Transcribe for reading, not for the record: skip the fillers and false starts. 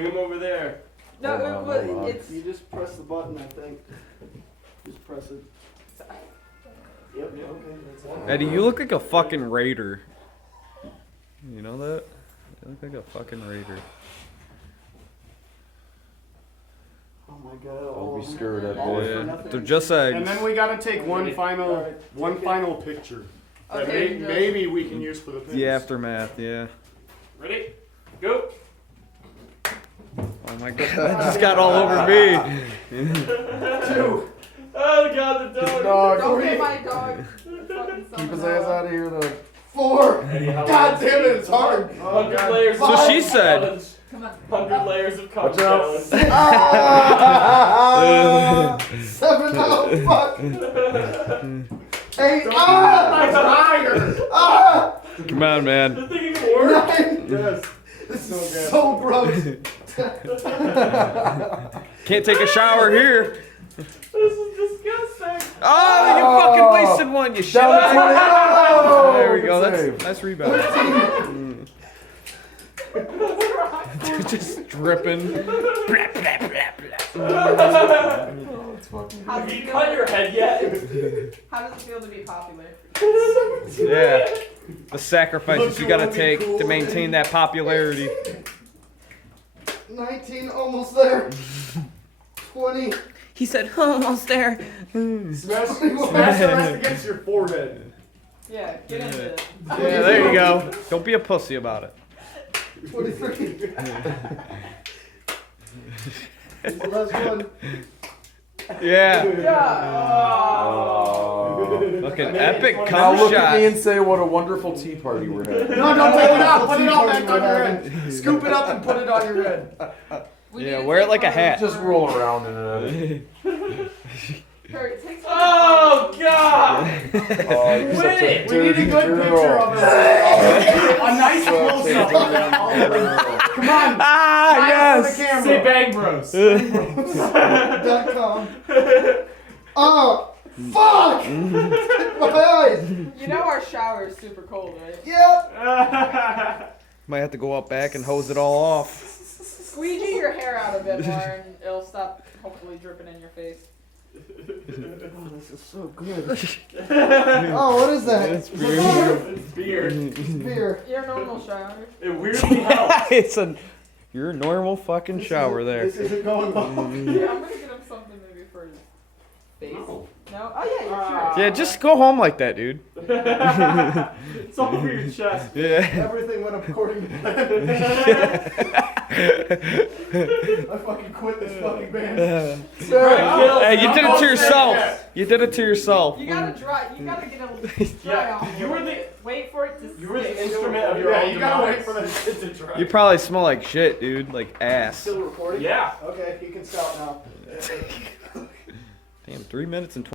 Bring him over there. No, it's... You just press the button, I think. Just press it. Yep, okay, that's it. Eddie, you look like a fucking raider. You know that? You look like a fucking raider. Oh my god. Don't be scared of all that for Yeah, nothing. they're just eggs. And then we gotta take one final picture. That Okay, maybe we can use for the pins. The aftermath, yeah. Ready? Go. Oh my god, that just got all over me. 2. Oh god, the dog. Dog. Don't get my dog. Keep his ass out of here, though. 4. God damn it, it's hard. 100 layers. So she said. Come on. 100 layers of cum Watch out. challenge. Ah! 7. Oh fuck. 8. Don't I'm tired. Ah! Come on, man. The thing even works. 9. Yes. This is so gross. Can't take a shower here. This is disgusting. Oh, you fucking wasted one, you shit. Down to 20. Oh, There we go. good That's save. nice rebound. Just dripping. Have you cut your head yet? How does it feel to be popular? Yeah. The sacrifices you gotta Look, take cool. to maintain that popularity. 19, almost there. 20. He said, almost there. Smash your ass against your forehead. Yeah, get into it. Yeah, there you go. Don't be a pussy about it. 23. The last one. Yeah. Oh. Fucking epic Now cum look at shot. me and say what a wonderful tea party we're having. No, don't take it out. Put it on back on your head. Scoop it up and put it on your head. Yeah, wear it like a hat. Just roll around in it. Hurry, take some. Oh god. Oh, you're such Win a it. We need a dirty good girl. picture of it. A nice Such a close-up. dirty girl. Come on. Ah, Smile for the yes. camera. Say Bang Bros. .com. Oh, fuck! My eyes. You know our shower is super cold, right? Yep. Might have to go up back and hose it all off. Squeegee your hair out a bit more and it'll stop hopefully dripping in your face. Oh, this is so good. Oh, what is that? It's Is beer. it It's beer. beer? Your normal shower. It weirdly helps. It's a your normal fucking shower there. This isn't going well. Yeah, I'm gonna get him something maybe for his face. No? Oh yeah, you're sure. Yeah, just go home like that, dude. It's all over your chest. Yeah. Everything went according to plan. I fucking quit this fucking band. Hey, you did it to yourself. You did it to yourself. You gotta dry. You gotta get him dry Yeah, off. you were the Wait for it to. you were the stick. instrument of your Yeah, own you gotta wait demise. for that shit to dry. You probably smell like shit, dude. Like ass. Still recording? Yeah. Okay, you can stop now. Damn, 3 minutes and 20.